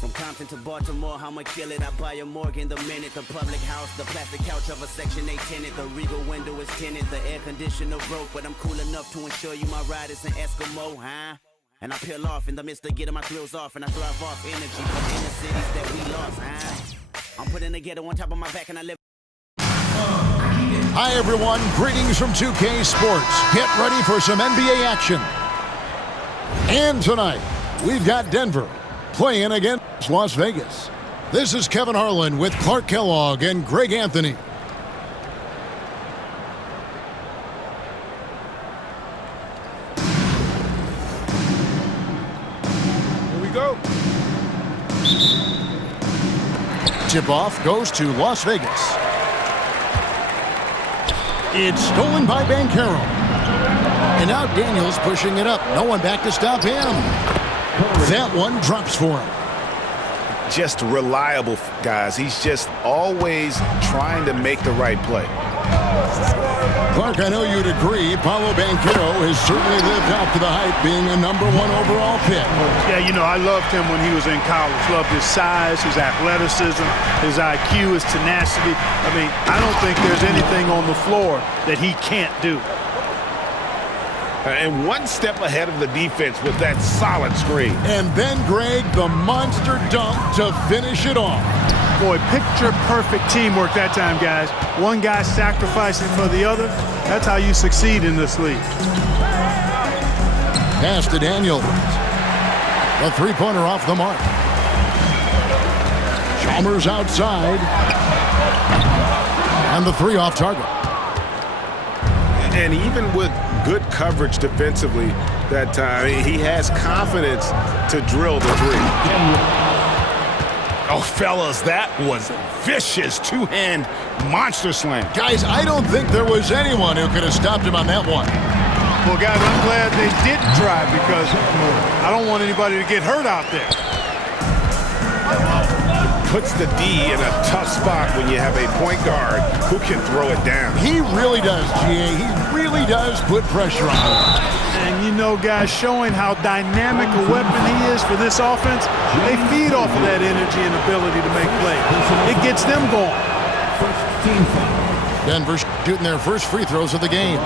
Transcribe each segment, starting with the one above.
From Compton to Baltimore, I'ma kill it. I buy a Morgan the minute. The public house, the plastic couch of a Section 8 tenant. The Regal window is tinted. The air conditioner broke, but I'm cool enough to ensure you my ride is an Eskimo, huh? And I peel off in the midst of getting my grills off, and I thrive off energy from inner cities that we lost, huh? I'm putting together on top of my back, and I live. Hi, everyone. Greetings from 2K Sports. Get ready for some NBA action. And tonight, we've got Denver playing against Las Vegas. This is Kevin Harlan with Clark Kellogg and Greg Anthony. Here we go. Tip-off goes to Las Vegas. It's stolen by Banchero. And now Daniels pushing it up. No one back to stop him. That one drops for him. Just reliable, guys. He's just always trying to make the right play. Clark, I know you'd agree, Paolo Banchero has certainly lived up to the hype, being a #1 overall pick. Yeah, you know, I loved him when he was in college. Loved his size, his athleticism, his IQ, his tenacity. I mean, I don't think there's anything on the floor that he can't do. And one step ahead of the defense with that solid screen. And then, Greg, the monster dunk to finish it off. Boy, picture-perfect teamwork that time, guys. One guy sacrificing for the other. That's how you succeed in this league. Pass to Daniels. The three-pointer off the mark. Chalmers outside. And the three off target. And even with good coverage defensively that time, he has confidence to drill the three. Oh, fellas, that was a vicious two-hand monster slam. Guys, I don't think there was anyone who could have stopped him on that one. Well, guys, I'm glad they didn't try because I don't want anybody to get hurt out there. Puts the D in a tough spot when you have a point guard who can throw it down. He really does, GA. He really does put pressure on him. And you know, guys, showing how dynamic a weapon he is for this offense, they feed off of that energy and ability to make plays. It gets them going. Denver shooting their first free throws of the game.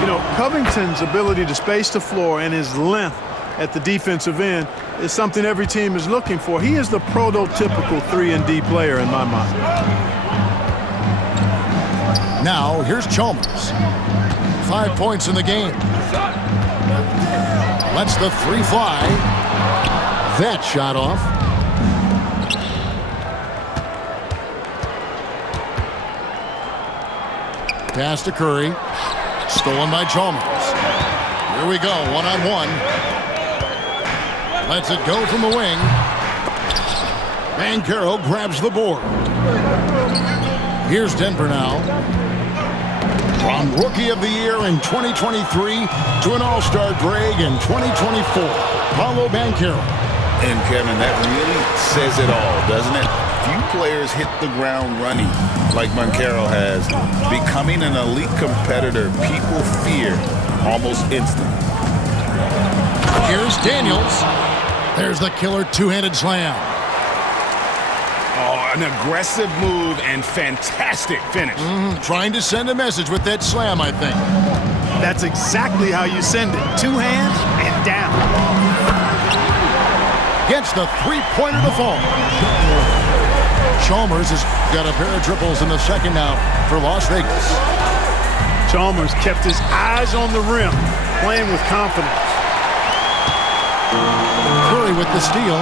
You know, Covington's ability to space the floor and his length at the defensive end is something every team is looking for. He is the prototypical 3-and-D player in my mind. Now, here's Chalmers. 5 points in the game. Lets the three fly. That shot off. Pass to Curry. Stolen by Chalmers. Here we go, one-on-one. Lets it go from the wing. Banchero grabs the board. Here's Denver now. From Rookie of the Year in 2023 to an All-Star Greg in 2024, Paolo Banchero. And Kevin, that really says it all, doesn't it? Few players hit the ground running like Banchero has. Becoming an elite competitor, people fear almost instantly. Here's Daniels. There's the killer two-handed slam. Oh, an aggressive move and fantastic finish. Trying to send a message with that slam, I think. That's exactly how you send it. Two hands and down. Gets the three-pointer to fall. Chalmers has got a pair of triples in the second now for Las Vegas. Chalmers kept his eyes on the rim, playing with confidence. Curry with the steal.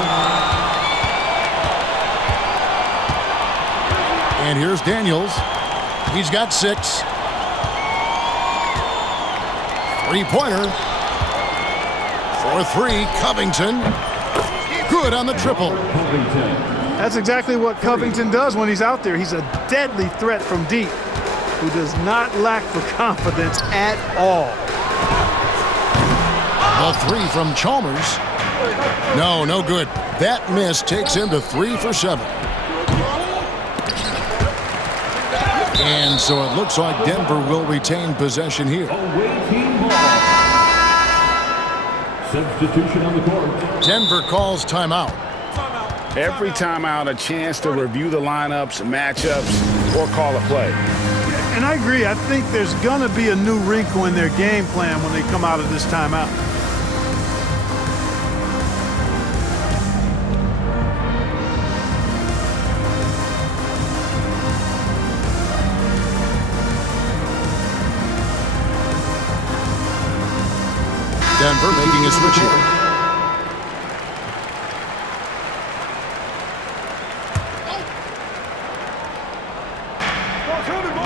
And here's Daniels. He's got 6. Three-pointer. For 3, Covington. Good on the triple. That's exactly what Covington does when he's out there. He's a deadly threat from deep who does not lack for confidence at all. A 3 from Chalmers. No good. That miss takes him to 3 for 7. And so it looks like Denver will retain possession here. Substitution on the court. Denver calls timeout. Every timeout, a chance to review the lineups, matchups, or call a play. And I agree. I think there's going to be a new wrinkle in their game plan when they come out of this timeout. Denver making a switch here.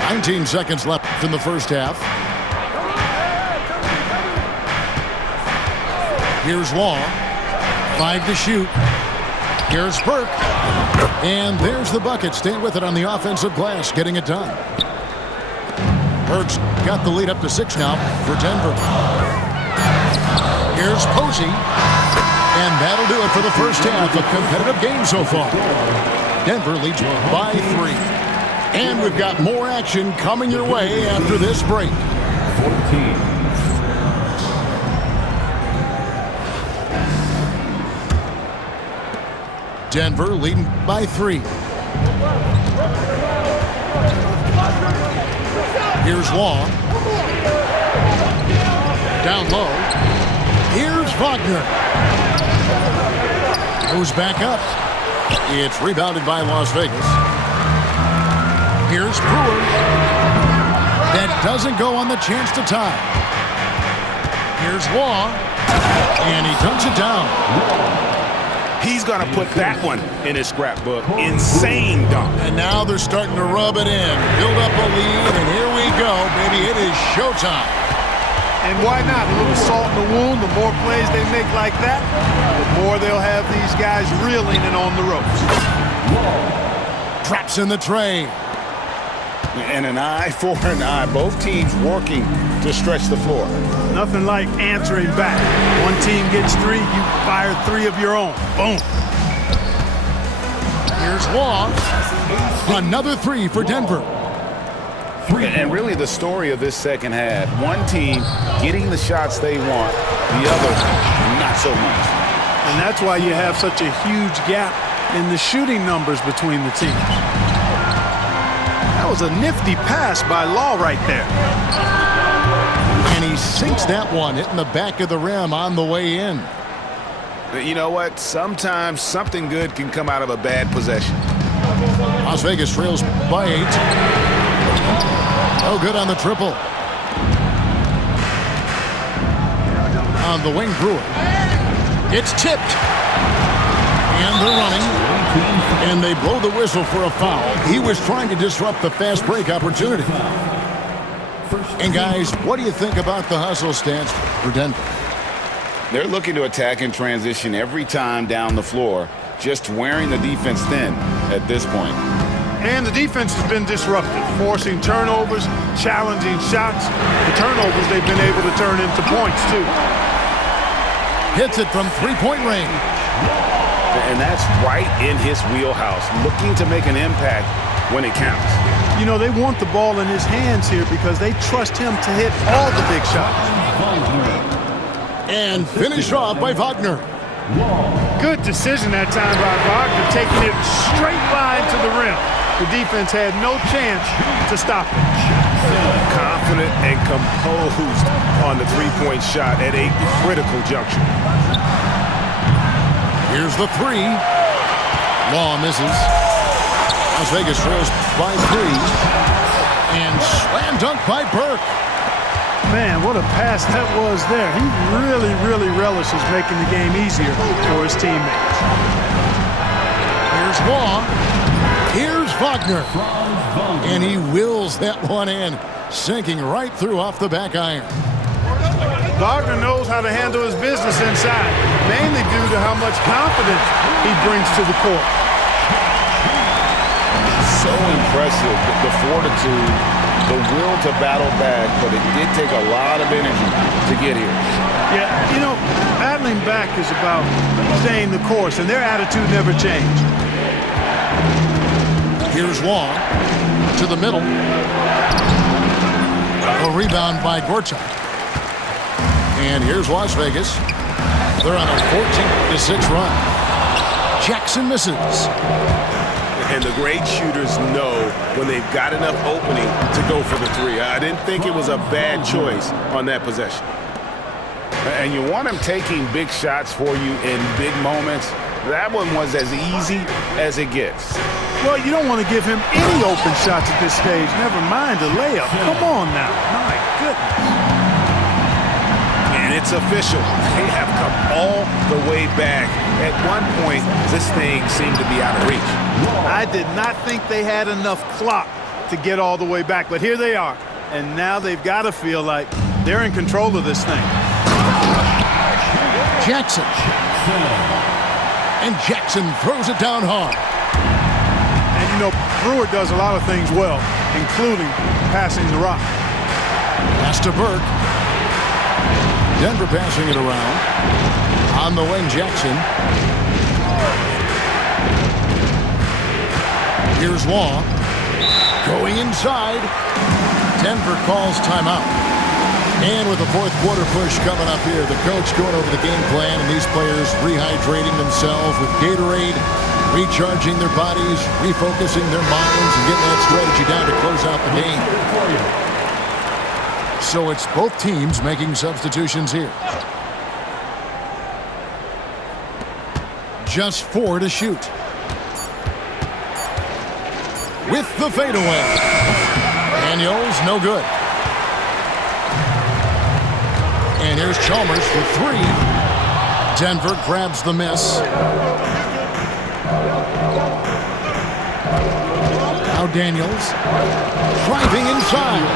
"19 seconds left in the first half. Here's Law. 5 to shoot. Here's Burke. And there's the bucket. Staying with it on the offensive glass, getting it done. Burke's got the lead up to 6 now for Denver. Here's Posey. And that'll do it for the first half. A competitive game so far. Denver leads by 3. And we've got more action coming your way after this break. 14. Denver leading by 3. Here's Law. Down low. Here's Wagner. Goes back up. It's rebounded by Las Vegas. Here's Brewer. That doesn't go on the chance to tie. Here's Law. And he dunks it down. He's going to put that one in his scrapbook. Insane dunk. And now they're starting to rub it in. Build up a lead, and here we go, baby. It is showtime. And why not? A little salt in the wound. The more plays they make like that, the more they'll have these guys reeling and on the ropes. Traps in the tray. And an eye for an eye. Both teams working to stretch the floor. Nothing like answering back. One team gets 3, you fire 3 of your own. Boom. Here's Law. Another 3 for Denver. And really the story of this second half, one team getting the shots they want, the other not so much. And that's why you have such a huge gap in the shooting numbers between the teams. That was a nifty pass by Law right there. And he sinks that one, hitting the back of the rim on the way in. You know what? Sometimes something good can come out of a bad possession. Las Vegas trails by 8. No good on the triple. On the wing, Brewer. It's tipped. And they're running. And they blow the whistle for a foul. He was trying to disrupt the fast break opportunity. And guys, what do you think about the hustle stance for Denver? They're looking to attack in transition every time down the floor, just wearing the defense thin at this point. And the defense has been disruptive, forcing turnovers, challenging shots. The turnovers they've been able to turn into points, too. Hits it from three-point range. And that's right in his wheelhouse, looking to make an impact when it counts. You know, they want the ball in his hands here because they trust him to hit all the big shots. And finished off by Wagner. Good decision that time by Wagner, taking it straight line to the rim. The defense had no chance to stop it. Confident and composed on the three-point shot at a critical juncture. Here's the 3. Law misses. Las Vegas trails by 3. And slam dunk by Burke. Man, what a pass that was there. He really relishes making the game easier for his teammates. Here's Law. Here's Wagner. And he wills that one in, sinking right through off the back iron. Wagner knows how to handle his business inside, mainly due to how much confidence he brings to the court. So impressive, the fortitude, the will to battle back, but it did take a lot of energy to get here. Yeah, you know, battling back is about staying the course, and their attitude never changed. Here's Law to the middle. A rebound by Gorchak. And here's Las Vegas. They're on a 14-6 run. Jackson misses. And the great shooters know when they've got enough opening to go for the three. I didn't think it was a bad choice on that possession. And you want him taking big shots for you in big moments. That one was as easy as it gets. Well, you don't want to give him any open shots at this stage, never mind a layup. Come on now. My goodness. And it's official. They have come all the way back. At one point, this thing seemed to be out of reach. I did not think they had enough clock to get all the way back, but here they are. And now they've got to feel like they're in control of this thing. Jackson. And Jackson throws it down hard. And you know, Brewer does a lot of things well, including passing the rock. Pass to Burke. Denver passing it around. On the wing, Jackson. Here's Law. Going inside. Denver calls timeout. And with the fourth quarter push coming up here, the coach going over the game plan, and these players rehydrating themselves with Gatorade, recharging their bodies, refocusing their minds, and getting that strategy down to close out the game. So it's both teams making substitutions here. Just 4 to shoot. With the fadeaway. Daniels, no good. And here's Chalmers for 3. Denver grabs the miss. Now Daniels driving inside.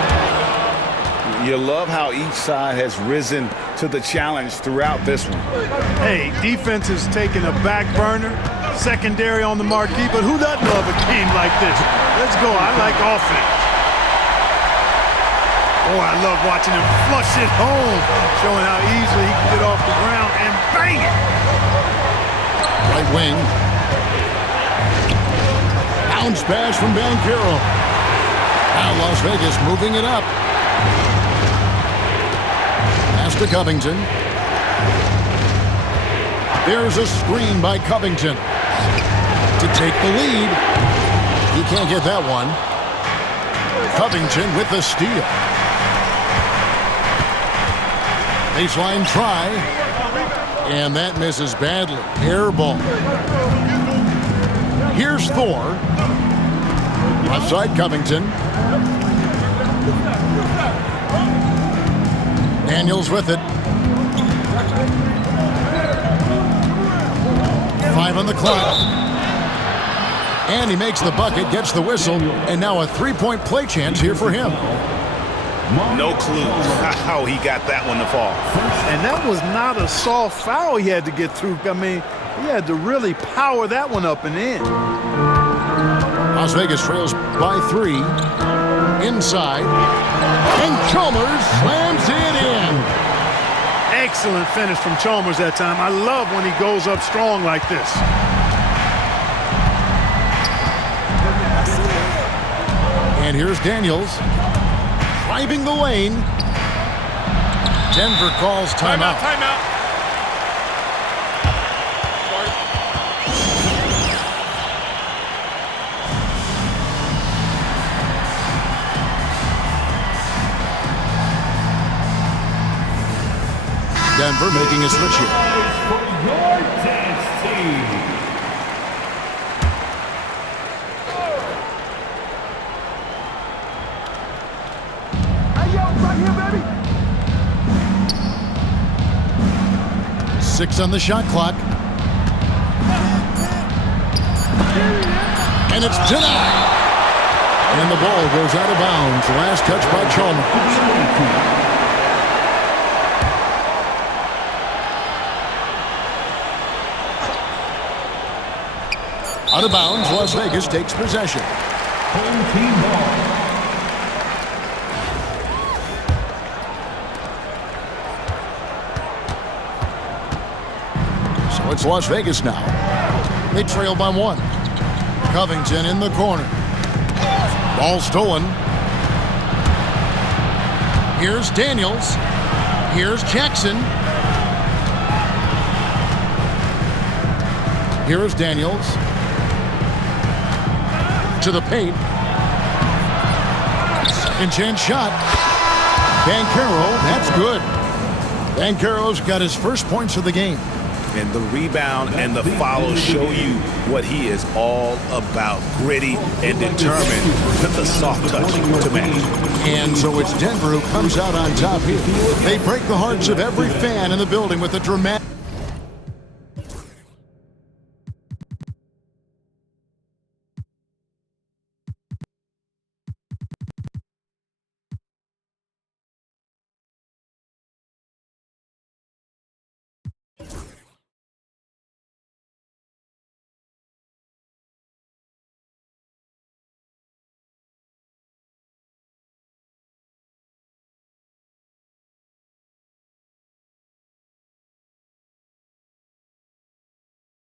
You love how each side has risen to the challenge throughout this one. Hey, defense is taking a back burner, secondary on the marquee, but who doesn't love a game like this? Let's go. I like offense. Oh, I love watching him flush it home, showing how easily he can get off the ground and bang it. Right wing. Bounce pass from Banchero. Now Las Vegas moving it up. Pass to Covington. There's a screen by Covington to take the lead. He can't get that one. Covington with the steal. Baseline try. And that misses badly. Air ball. Here's Thor. Left side, Covington. Daniels with it. 5 on the clock. And he makes the bucket, gets the whistle, and now a three-point play chance here for him. No clue how he got that one to fall. And that was not a soft foul he had to get through. I mean, he had to really power that one up and in. Las Vegas trails by 3. Inside. And Chalmers slams it in. Excellent finish from Chalmers that time. I love when he goes up strong like this. And here's Daniels. Driving the lane. Denver calls timeout. Timeout. Denver making a switch here. For your dance team. Hey, yo, right here, baby. 6 on the shot clock. And it's denied. And the ball goes out of bounds. Last touch by Chalmers. Out of bounds, Las Vegas takes possession. Home team ball. So it's Las Vegas now. They trail by 1. Covington in the corner. Ball stolen. Here's Daniels. Here's Jackson. Here is Daniels. To the paint. Second chance shot. Banchero, that's good. Banchero's got his first points of the game. And the rebound and the follow show you what he is all about. Gritty and determined with the soft touch to match. And so it's Denver who comes out on top here. They break the hearts of every fan in the building with a dramatic...